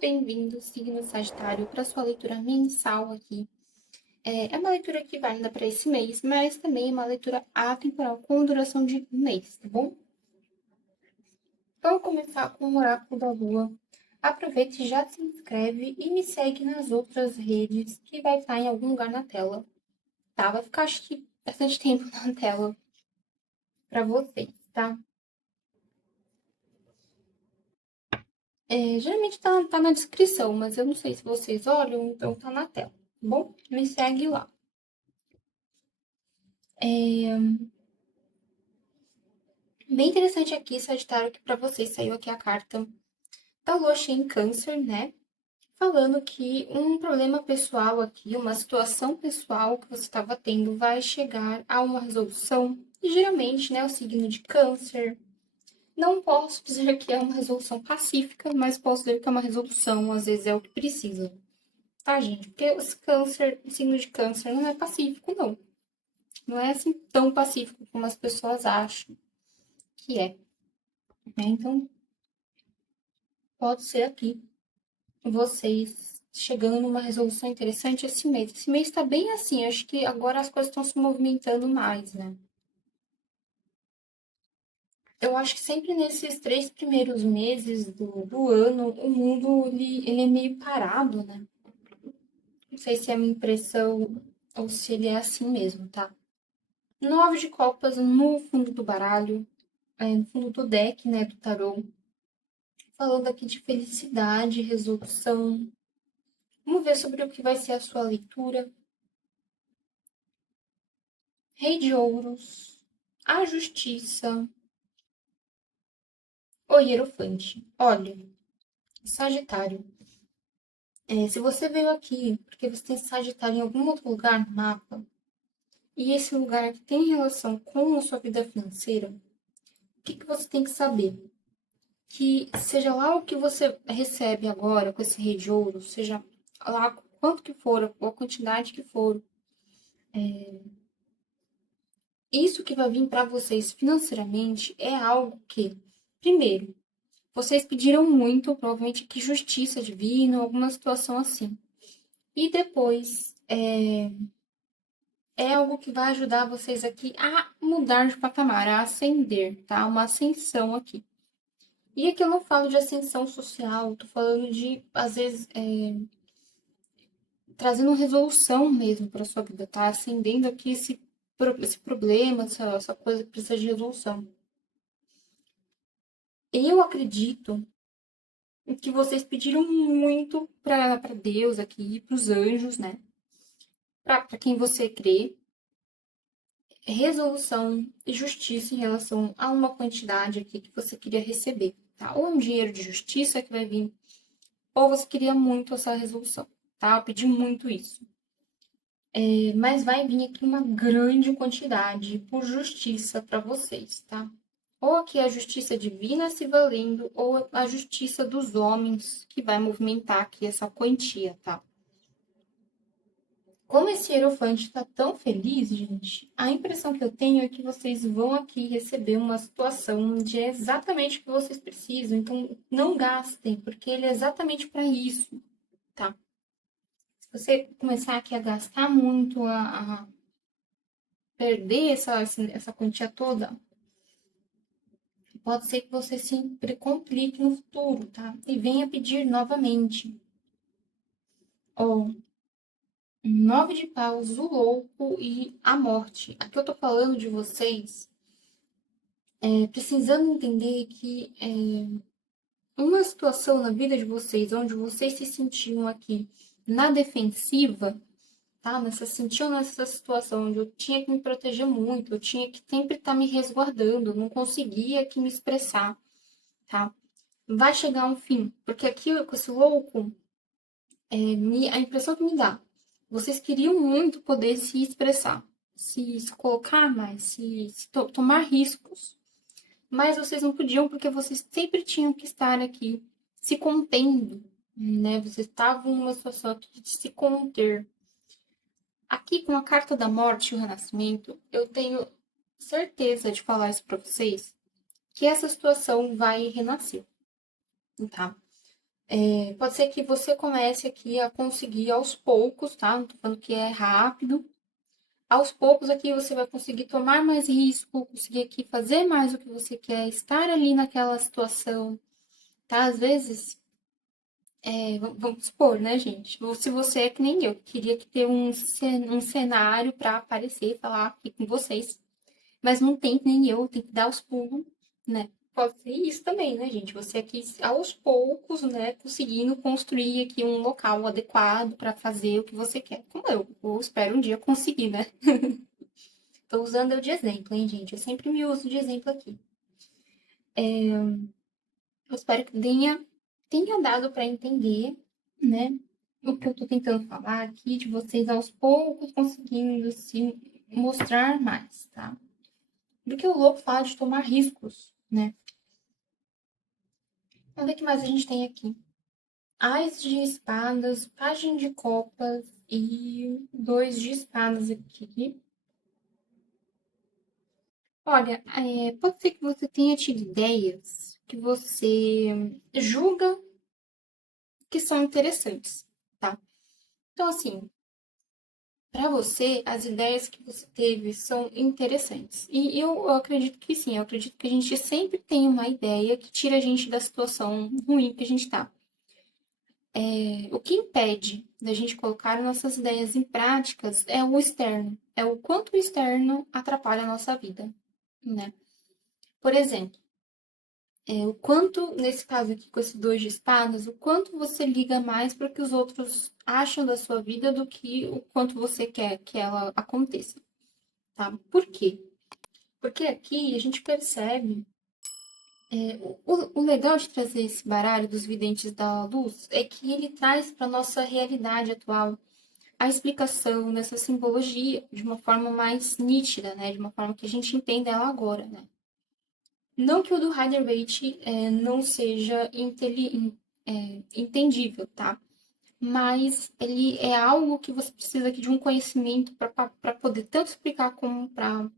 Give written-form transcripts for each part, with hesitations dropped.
bem-vindo, signo Sagitário, para sua leitura mensal aqui. É uma leitura que vai ainda para esse mês, mas também é uma leitura atemporal com duração de um mês, tá bom? Vamos começar com o Oráculo da Lua. Aproveite, já se inscreve e me segue nas outras redes que vai estar em algum lugar na tela, tá? Vai ficar, acho que, bastante tempo na tela para vocês, tá? Geralmente tá na descrição, mas eu não sei se vocês olham, então tá na tela, tá bom? Me segue lá. Bem interessante aqui, Sagitário, que para vocês saiu aqui a carta da Lua cheia em Câncer, né? Falando que um problema pessoal aqui, uma situação pessoal que você estava tendo vai chegar a uma resolução. E geralmente, né, o signo de Câncer. Não posso dizer que é uma resolução pacífica, mas posso dizer que é uma resolução, às vezes é o que precisa. Tá, gente? Porque o signo de Câncer não é pacífico, não. Não é assim tão pacífico como as pessoas acham que é, né? Então, pode ser aqui vocês chegando numa resolução interessante esse mês. Esse mês tá bem assim, acho que agora as coisas estão se movimentando mais, né? Eu acho que sempre nesses 3 primeiros meses do ano, o mundo ele é meio parado, né? Não sei se é a minha impressão ou se ele é assim mesmo, tá? 9 de copas no fundo do baralho, no fundo do deck, né, do tarô. Falando aqui de felicidade, resolução. Vamos ver sobre o que vai ser a sua leitura. Rei de ouros, a justiça, o hierofante. Olha, Sagitário, se você veio aqui porque você tem Sagitário em algum outro lugar no mapa, e esse lugar aqui tem relação com a sua vida financeira, o que você tem que saber? Que seja lá o que você recebe agora com esse rei de ouro, seja lá quanto que for, ou a quantidade que for, isso que vai vir para vocês financeiramente é algo que, primeiro, vocês pediram muito, provavelmente que justiça divina, alguma situação assim. E depois, é algo que vai ajudar vocês aqui a mudar de patamar, a ascender, tá? Uma ascensão aqui. E aqui eu não falo de ascensão social, tô falando de, às vezes, trazendo resolução mesmo para sua vida, tá? Ascendendo aqui esse problema, essa coisa que precisa de resolução. Eu acredito que vocês pediram muito para Deus aqui, para os anjos, né? Para quem você crê, resolução e justiça em relação a uma quantidade aqui que você queria receber, tá? Ou um dinheiro de justiça que vai vir, ou você queria muito essa resolução, tá? Eu pedi muito isso. Mas vai vir aqui uma grande quantidade por justiça para vocês, tá? Ou aqui a justiça divina se valendo, ou a justiça dos homens que vai movimentar aqui essa quantia, tá? Como esse hierofante está tão feliz, gente, a impressão que eu tenho é que vocês vão aqui receber uma situação de exatamente o que vocês precisam. Então, não gastem, porque ele é exatamente para isso, tá? Se você começar aqui a gastar muito, a perder essa quantia toda, pode ser que você sempre complique no futuro, tá? E venha pedir novamente. Ou 9 de paus, o louco e a morte. Aqui eu tô falando de vocês precisando entender que uma situação na vida de vocês, onde vocês se sentiam aqui na defensiva, tá? Sentiam nessa situação onde eu tinha que me proteger muito, eu tinha que sempre estar me resguardando, não conseguia aqui me expressar, tá? Vai chegar um fim, porque aqui com esse louco, a impressão que me dá, vocês queriam muito poder se expressar, se colocar mais, tomar riscos, mas vocês não podiam porque vocês sempre tinham que estar aqui se contendo, né? Vocês estavam numa situação aqui de se conter. Aqui com a carta da morte e o renascimento, eu tenho certeza de falar isso para vocês, que essa situação vai renascer, tá? Pode ser que você comece aqui a conseguir aos poucos, tá? Não tô falando que é rápido. Aos poucos aqui você vai conseguir tomar mais risco, conseguir aqui fazer mais o que você quer, estar ali naquela situação, tá? Às vezes, vamos supor, né, gente? Se você é que nem eu, queria que ter um cenário para aparecer e falar aqui com vocês, mas não tem que nem eu, tem que dar os pulos, né? Pode ser isso também, né, gente? Você aqui, aos poucos, né, conseguindo construir aqui um local adequado para fazer o que você quer. Como eu espero um dia conseguir, né? Tô usando eu de exemplo, hein, gente? Eu sempre me uso de exemplo aqui. Eu espero que tenha dado para entender, né? O que eu tô tentando falar aqui, de vocês aos poucos conseguindo se mostrar mais, tá? Porque o louco fala de tomar riscos, né? Vamos ver o que mais a gente tem aqui. Ás de espadas, página de copas e dois de espadas aqui. Olha, pode ser que você tenha tido ideias que você julga que são interessantes, tá? Então, assim, para você, as ideias que você teve são interessantes. E eu acredito que sim, eu acredito que a gente sempre tem uma ideia que tira a gente da situação ruim que a gente tá. O que impede da gente colocar nossas ideias em práticas é o externo, é o quanto o externo atrapalha a nossa vida, né? Por exemplo, o quanto, nesse caso aqui com esses dois de espadas, o quanto você liga mais para o que os outros acham da sua vida do que o quanto você quer que ela aconteça, tá? Por quê? Porque aqui a gente percebe, o legal de trazer esse baralho dos videntes da luz é que ele traz para nossa realidade atual a explicação dessa simbologia de uma forma mais nítida, né? De uma forma que a gente entenda ela agora, né? Não que o do Rider-Waite não seja entendível, tá? Mas ele é algo que você precisa aqui de um conhecimento para poder tanto explicar como para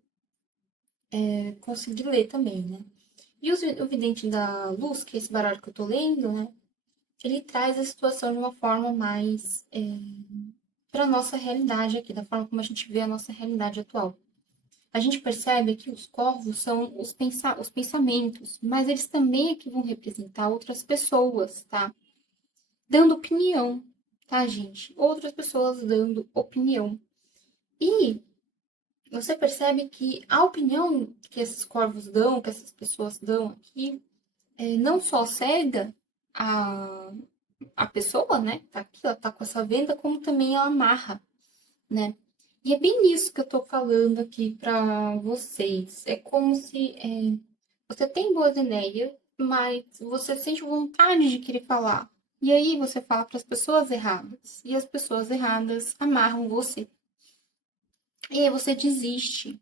conseguir ler também, né? E o vidente da luz, que é esse baralho que eu tô lendo, né? Ele traz a situação de uma forma mais para nossa realidade aqui, da forma como a gente vê a nossa realidade atual. A gente percebe que os corvos são os pensamentos, mas eles também aqui vão representar outras pessoas, tá? Dando opinião, tá, gente? Outras pessoas dando opinião. E você percebe que a opinião que esses corvos dão, que essas pessoas dão aqui, não só cega a, a pessoa, né? Tá aqui, ela tá com essa venda, como também ela amarra, né? E é bem isso que eu tô falando aqui para vocês. É como se você tem boas ideias, mas você sente vontade de querer falar. E aí você fala para as pessoas erradas. E as pessoas erradas amarram você. E aí você desiste,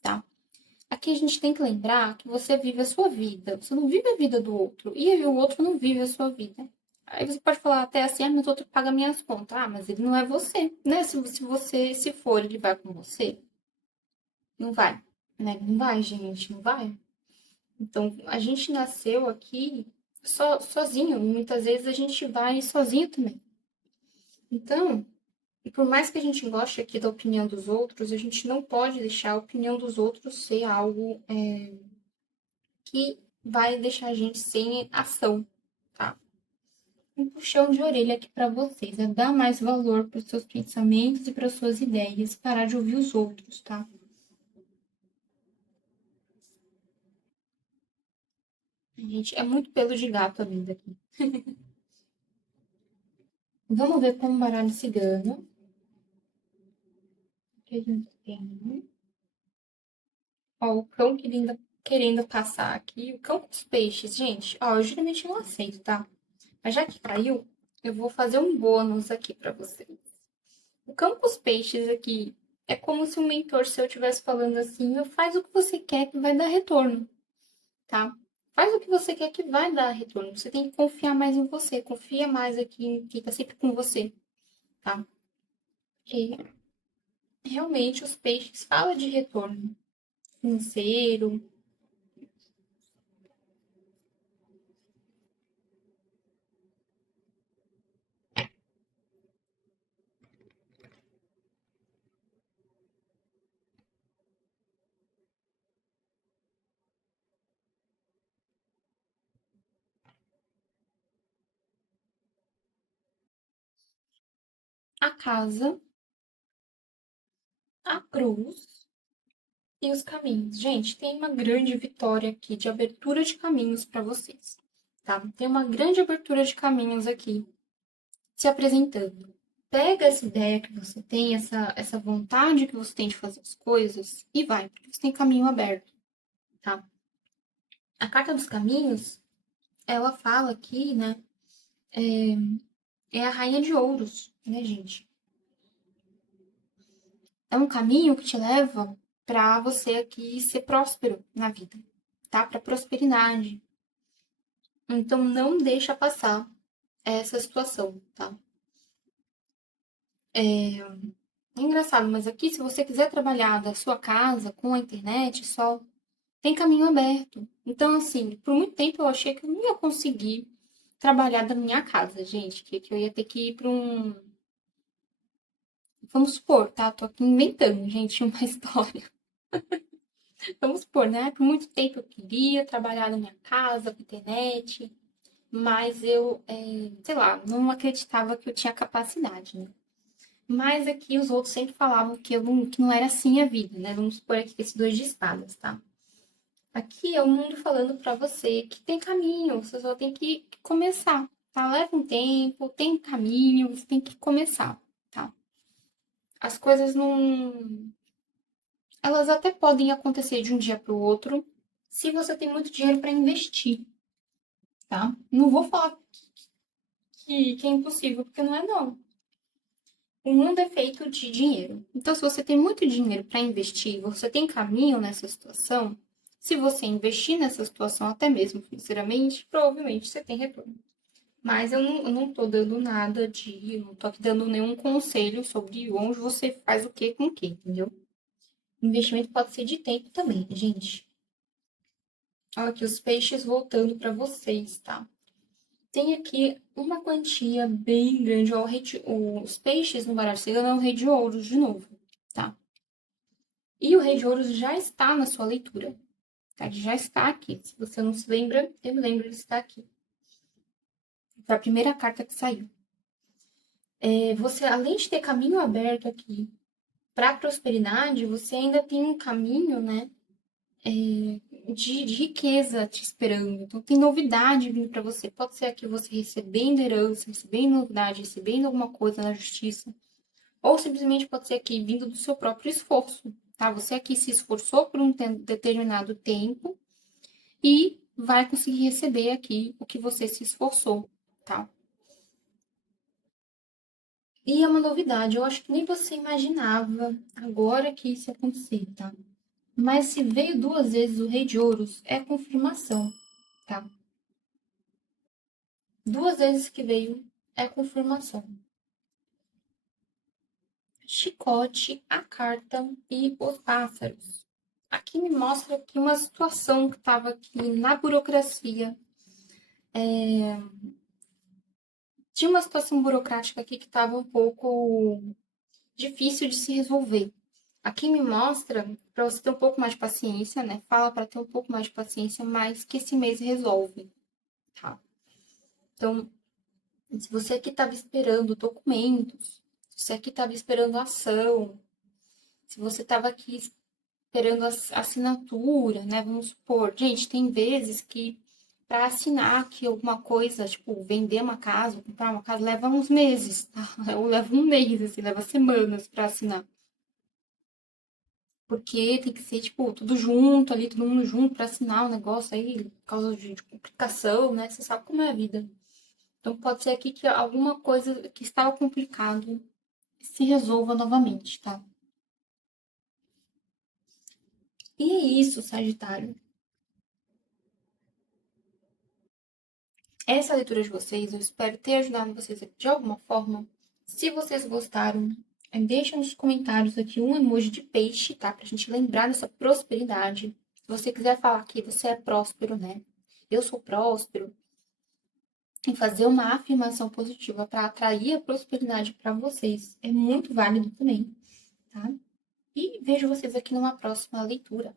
tá? Aqui a gente tem que lembrar que você vive a sua vida. Você não vive a vida do outro. E aí o outro não vive a sua vida. Aí você pode falar até assim, mas o outro paga minhas contas. Ah, mas ele não é você, né? Se você se for, ele vai com você. Não vai, né? Não vai, gente, não vai. Então, a gente nasceu aqui sozinho. Muitas vezes a gente vai sozinho também. Então, e por mais que a gente goste aqui da opinião dos outros, a gente não pode deixar a opinião dos outros ser algo que vai deixar a gente sem ação, tá? Um puxão de orelha aqui para vocês, é dar mais valor para os seus pensamentos e para as suas ideias, parar de ouvir os outros, tá? Gente, é muito pelo de gato a vida aqui. Vamos ver como baralho cigano. O que a gente tem? Ó, o cão querendo passar aqui. O cão com os peixes, gente. Ó, eu geralmente não aceito, tá? Mas já que caiu, eu vou fazer um bônus aqui para vocês. O cão com os peixes aqui é como se um mentor seu estivesse falando assim: faz o que você quer que vai dar retorno, tá? Faz o que você quer que vai dar retorno. Você tem que confiar mais em você. Confia mais aqui em quem tá sempre com você, tá? Porque realmente os peixes falam de retorno financeiro. a casa, a cruz e os caminhos. Gente, tem uma grande vitória aqui de abertura de caminhos para vocês, tá? Tem uma grande abertura de caminhos aqui se apresentando. Pega essa ideia que você tem, essa vontade que você tem de fazer as coisas e vai, porque você tem caminho aberto, tá? A carta dos caminhos, ela fala aqui, né? É a rainha de ouros, né, gente? É um caminho que te leva para você aqui ser próspero na vida, tá? Para prosperidade. Então não deixa passar essa situação, tá? É engraçado, mas aqui se você quiser trabalhar da sua casa com a internet, só tem caminho aberto. Então assim, por muito tempo eu achei que eu não ia conseguir trabalhar da minha casa, gente, que eu ia ter que ir para um. Vamos supor, tá? Tô aqui inventando, gente, uma história. Vamos supor, né? Por muito tempo eu queria trabalhar na minha casa, com internet, mas eu, sei lá, não acreditava que eu tinha capacidade, né? Mas aqui os outros sempre falavam que não era assim a vida, né? Vamos supor aqui esse dois de espadas, tá? Aqui é o mundo falando pra você que tem caminho, você só tem que começar, tá? Leva um tempo, tem caminho, você tem que começar, tá? As coisas não. Elas até podem acontecer de um dia para o outro, se você tem muito dinheiro para investir, tá? Não vou falar que é impossível, porque não é não. O mundo é feito de dinheiro. Então, se você tem muito dinheiro para investir, você tem caminho nessa situação, se você investir nessa situação, até mesmo financeiramente, provavelmente você tem retorno. Mas eu não tô dando nada de. Eu não tô aqui dando nenhum conselho sobre onde você faz o que com o que, entendeu? Investimento pode ser de tempo também, gente. Olha aqui os peixes voltando para vocês, tá? Tem aqui uma quantia bem grande. Ó, os peixes no baralho cigano é o rei de ouros de novo, tá? E o rei de ouros já está na sua leitura, tá? Ele já está aqui. Se você não se lembra, eu me lembro, ele está aqui. Foi a primeira carta que saiu. Você, além de ter caminho aberto aqui para a prosperidade, você ainda tem um caminho, né? De riqueza te esperando. Então, tem novidade vindo para você. Pode ser aqui você recebendo herança, recebendo novidade, recebendo alguma coisa na justiça. Ou simplesmente pode ser aqui vindo do seu próprio esforço, tá? Você aqui se esforçou por um determinado tempo e vai conseguir receber aqui o que você se esforçou, tá? E é uma novidade, eu acho que nem você imaginava agora que isso ia acontecer, tá? Mas se veio duas vezes o Rei de Ouros, é confirmação, tá? Duas vezes que veio é confirmação. Chicote, a carta e os pássaros. Aqui me mostra que uma situação que estava aqui na burocracia. Tinha uma situação burocrática aqui que estava um pouco difícil de se resolver. Aqui me mostra para você ter um pouco mais de paciência, né? Fala para ter um pouco mais de paciência, mas que esse mês resolve, tá? Então, se você aqui estava esperando documentos, se você aqui estava esperando ação, se você estava aqui esperando a assinatura, né? Vamos supor, gente, tem vezes que para assinar aqui alguma coisa, tipo, vender uma casa, comprar uma casa, leva uns meses, tá? Ou leva um mês, assim, leva semanas para assinar. Porque tem que ser, tipo, tudo junto ali, todo mundo junto para assinar o negócio aí, por causa de complicação, né? Você sabe como é a vida. Então pode ser aqui que alguma coisa que estava complicado se resolva novamente, tá? E é isso, Sagitário. Essa leitura de vocês, eu espero ter ajudado vocês de alguma forma. Se vocês gostaram, deixa nos comentários aqui um emoji de peixe, tá? Pra gente lembrar dessa prosperidade. Se você quiser falar que você é próspero, né? Eu sou próspero. E fazer uma afirmação positiva para atrair a prosperidade para vocês é muito válido também, tá? E vejo vocês aqui numa próxima leitura.